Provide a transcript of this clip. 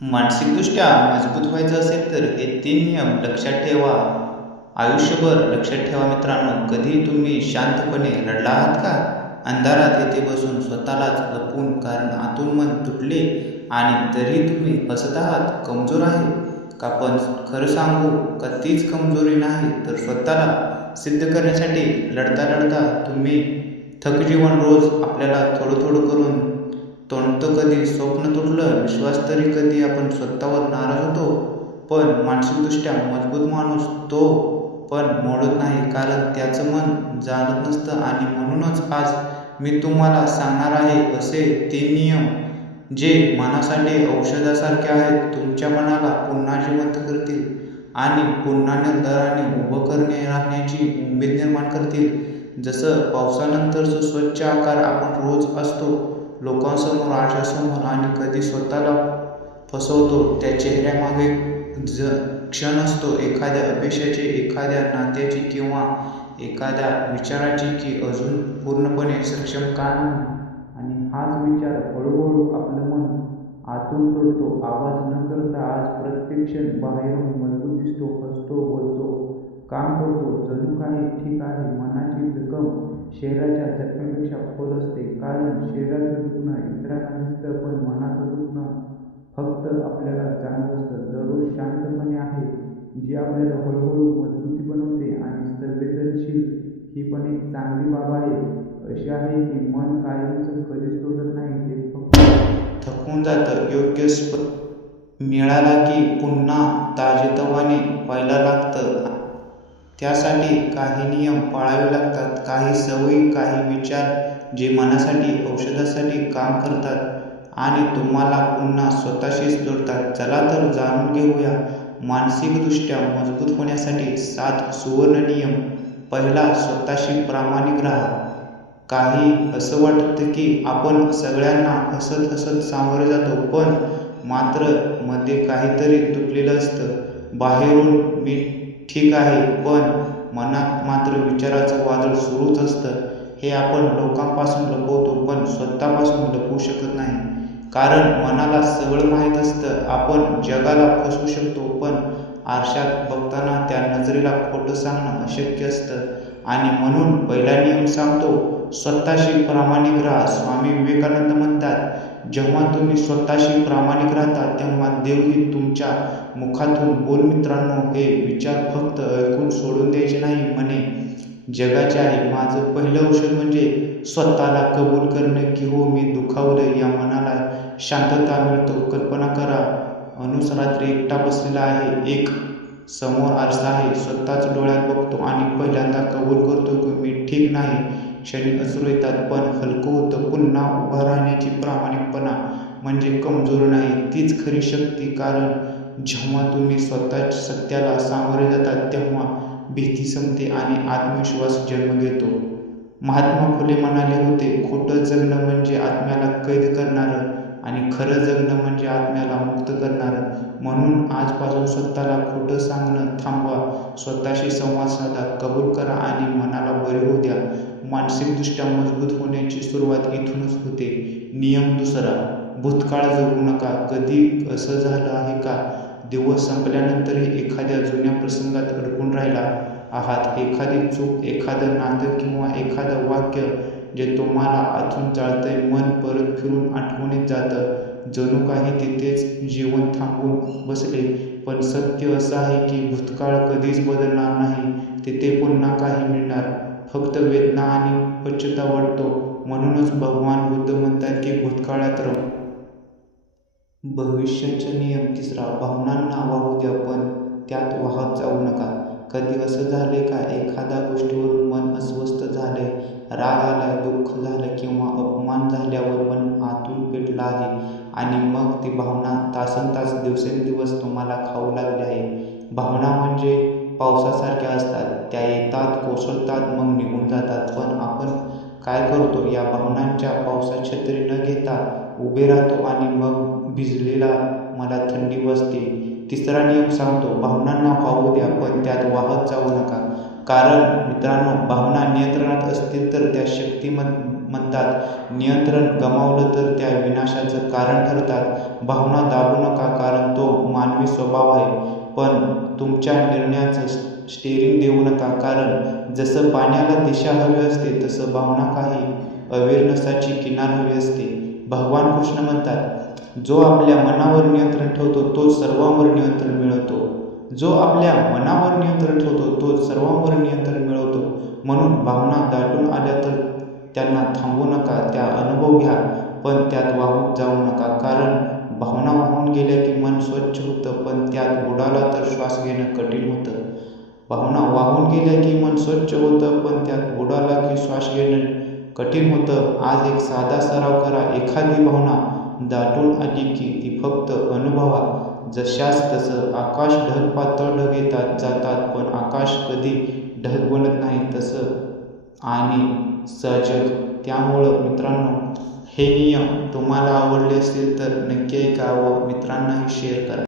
मानसिकदृष्ट्या मजबूत व्हायचं असेल तर हे तीन नियम लक्षात ठेवा. आयुष्यभर लक्षात ठेवा मित्रांनो कधी तुम्ही शांतपणे रडला आहात का? अंधारात येथे बसून स्वतःलाच लपून कारण आतून मन तुटले आणि तरी तुम्ही हसत आहात कमजोर आहे? का पण खरं सांगू का तीच कमजोरी नाही तर स्वतःला सिद्ध करण्यासाठी लढता लढता तुम्ही थकजीवन रोज आपल्याला थोडं थोडं करून तोंडतं कधी स्वप्न तुटलं विश्वास तरी कधी आपण स्वतःवर नाराज होतो? पण मानसिकदृष्ट्या मजबूत माणूस तो पण मोडत नाही कारण त्याचं मन जाणत नसतं आणि म्हणूनच आज मी तुम्हाला सांगणार आहे असे तीन नियम जे मनासाठी औषधासारखे आहेत तुमच्या मनाला पुन्हा जिवंत करतील आणि पुन्हा निर्धाराने उभं करणे राहण्याची उमेद निर्माण करतील. जसं पावसानंतरचं स्वच्छ आकार आपण रोज असतो लोकांसमोर आरशासमोर आणि कधी स्वतःला फसवतो त्या चेहऱ्यामागे ज क्षण असतो. एखाद्या अपेक्षाची एखाद्या नात्याची किंवा एखाद्या विचाराची की अजून पूर्णपणे सक्षम का नाही? आणि हाच विचार हळूहळू आपलं मन आतून तोडतो. आवाज न करता आज प्रत्येक क्षण बाहेरून मजबूत दिसतो हसतो बोलतो. काम करतो जणू काही ठीक आहे मनाची जखम शरीराच्या जखमेपेक्षा खोल असते. कारण शरीराचं दुखणं इतरांना दिसतं पण मनाचं दुखणं फक्त आपल्याला जाणवत असतं. दररोज शांतपणे आहे जी आपल्याला हळूहळू मजबूती बनवते आणि संवेदनशील ही पण एक चांगली बाब आहे. अशी आहे की मन कायमचं कधीच तोडत नाही ते फक्त थकून जातं. योग्य स्प मिळाला की पुन्हा ताजेतवाने व्हायला लागतं. त्यासाठी काही नियम पाळावे लागतात काही सवयी काही विचार जे मनासाठी औषधासाठी काम करतात आणि तुम्हाला पुन्हा स्वतःशीच जोडतात. चला तर जाणून घेऊया मानसिकदृष्ट्या मजबूत होण्यासाठी सात सुवर्ण नियम. पहिला स्वतःशी प्रामाणिक राहा. काही असं वाटतं की आपण सगळ्यांना हसत हसत सामोरे जातो पण मात्रमध्ये काहीतरी तुटलेलं असतं. बाहेरून मी ठीक आहे पण मनात मात्र विचाराचं वादळ सुरूच असतं. हे आपण लोकांपासून लपवतो पण स्वतःपासून लपवू शकत नाही. कारण मनाला सगळं माहीत असतं आपण जगाला फसवू शकतो पण आरशात बघताना त्या नजरेला खोटं सांगणं अशक्य असतं. आणि म्हणून पहिला नियम सांगतो स्वतःशी प्रामाणिक राहा स्वामी विवेकानंद म्हणतात जेव्हा तुम्ही स्वतःशी प्रामाणिक राहता तेव्हा देवही तुमच्या मुखातून बोल मित्रांनो हे विचार फक्त ऐकून सोडून द्यायचे नाही. म्हणे जगाचे आहे. माझं पहिलं औषध म्हणजे स्वतःला कबूल करणं की हो मी दुखावलं या मनाला शांतता मिळतो. कल्पना करा अनुस रात्री एकटा बसलेला आहे. एक समोर आरसा आहे. स्वतःच डोळ्यात बघतो आणि पहिल्यांदा कबूल करतो की मी ठीक नाही. शरीर अश्रू येतात पण हलकं होतं. पुन्हा उभा राहण्याची प्रामाणिकपणा म्हणजे कमजोर नाही. तीच खरी शक्ती कारण जेव्हा तुम्ही स्वतः सत्याला सामोरे जातात तेव्हा भीती संपते आणि आत्मविश्वास जन्म घेतो. महात्मा फुले म्हणाले होते खोटं जगणं म्हणजे आत्म्याला कैद करणारं आणि खरं जगणं म्हणजे आत्म्याला मुक्त करणारं. म्हणून आजपासून स्वतःला खोटं सांगणं थांबवा. स्वतःशी संवाद साधा कबूल करा आणि मना मानसिकदृष्ट्या मजबूत होण्याची सुरुवात इथूनच होते. नियम दुसरा भूतकाळ जगू नका. कधी असं झालं आहे का? दिवस संपल्यानंतरही एखाद्या जुन्या प्रसंगात अडकून राहिला आहात. एखादी चूक एखादं नातं किंवा एखादं वाक्य जे तुम्हाला आतून जाळतंय मन परत फिरून आठवणीत जातं. जणू काही तिथेच जीवन थांबून बसले. पण सत्य असं आहे की भूतकाळ कधीच बदलणार नाही. तिथे पुन्हा काही मिळणार. फक्त वेदना आणि पश्चाताप वाटतो. म्हणूनच भगवान बुद्ध म्हणतात की भूतकाळात राहू. भविष्याचा नियम तिसरा भावनांना वाहू द्या पण त्यात वाहत जाऊ नका. कधी असं झाले का? एखाद्या गोष्टीवरून मन अस्वस्थ झाले राग आला दुःख झालं किंवा अपमान झाल्यावर मन आतून पेटलं आहे. आणि मग ती भावना तासन तास दिवसेंदिवस तुम्हाला खाऊ लागली आहे. भावना म्हणजे पावसासारख्या असतात. त्या येतात कोसळतात मग निघून जातात. पण आपण काय करतो? या भावनांच्या पावसात छत्री न घेता उभे राहतो आणि मग भिजलेला मला थंडी बसते. तिसरा नियम सांगतो भावनांना वाहू द्या पण त्यात वाहत जाऊ नका. कारण मित्रांनो भावना नियंत्रणात असतील तर त्या शक्तिमत म्हणतात. नियंत्रण गमावलं तर त्या विनाशाचं कारण ठरतात. भावना दाबू नका कारण तो मानवी स्वभाव आहे. पण तुमच्या निर्णयाचं स्टेरिंग देऊ नका. कारण जसं पाण्याला दिशा हवी असते तसं भावना काही अवेअरनेसाची किनार हवी असते. भगवान कृष्ण म्हणतात जो आपल्या मनावर नियंत्रण ठेवतो तो सर्वांवर नियंत्रण मिळवतो. जो आपल्या मनावर नियंत्रण ठेवतो तो सर्वांवर नियंत्रण मिळवतो. म्हणून भावना दाटून आल्या तर त्यांना थांबू नका त्या अनुभव घ्या पण त्यात वाहून जाऊ नका. कारण भावना वाहून गेल्या की मन स्वच्छ होतं पण त्यात बुडाला तर श्वास घेणं कठीण होतं. भावना वाहून गेल्या की मन स्वच्छ होतं पण त्यात बुडाला की श्वास घेणं कठीण होतं. आज एक साधा सराव करा. एखादी भावना दाटून आली की ती फक्त अनुभवा. जशास तसं आकाश ढग पातळ ढग येतात जातात पण आकाश कधी ढग बनत नाही तसं. आणि सजग. त्यामुळं मित्रांनो हे नियम तुम्हाला आवडले असतील तर नक्की ऐका व मित्रांनाही शेअर करा.